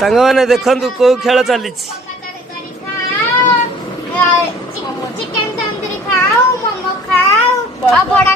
सांग मैंने देखु कौ खेल चली चिकेन तंदूरी खाओ मोमो खाओ बड़ा